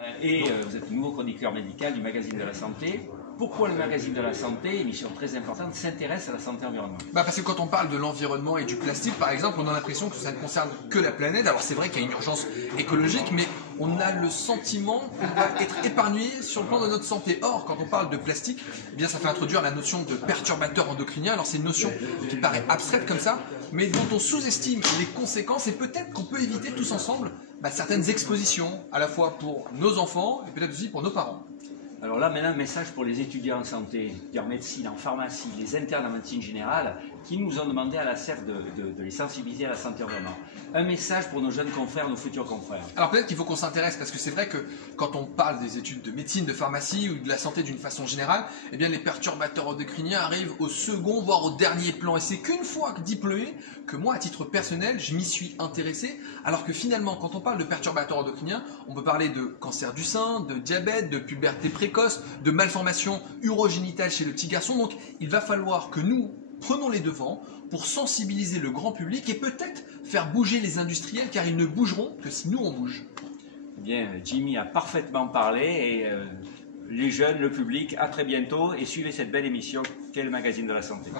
Vous êtes le nouveau chroniqueur médical du magazine de la santé. Pourquoi le magazine de la santé, émission très importante, s'intéresse à la santé environnementale? Parce que quand on parle de l'environnement et du plastique, par exemple, on a l'impression que ça ne concerne que la planète. Alors c'est vrai qu'il y a une urgence écologique, mais on a le sentiment qu'on va être épargné sur le plan de notre santé. Or, quand on parle de plastique, eh bien, ça fait introduire la notion de perturbateur endocrinien. Alors c'est une notion qui paraît abstraite comme ça, mais dont on sous-estime les conséquences, et peut-être qu'on peut éviter tous ensemble certaines expositions, à la fois pour nos enfants et peut-être aussi pour nos parents. Alors là, maintenant, un message pour les étudiants en santé, en médecine, en pharmacie, les internes en médecine générale, qui nous ont demandé à la CEF de les sensibiliser à la santé environnementale. Un message pour nos jeunes confrères, nos futurs confrères. Alors peut-être qu'il faut qu'on s'intéresse, parce que c'est vrai que quand on parle des études de médecine, de pharmacie ou de la santé d'une façon générale, eh bien les perturbateurs endocriniens arrivent au second, voire au dernier plan. Et c'est qu'une fois diplômé que moi, à titre personnel, je m'y suis intéressé. Alors que finalement, quand on parle de perturbateurs endocriniens, on peut parler de cancer du sein, de diabète, de puberté précoce, de malformation urogénitale chez le petit garçon. Donc il va falloir que nous prenons les devants pour sensibiliser le grand public et peut-être faire bouger les industriels, car ils ne bougeront que si nous on bouge. Eh bien, Jimmy a parfaitement parlé et les jeunes, le public, à très bientôt et suivez cette belle émission qu'est le magazine de la santé.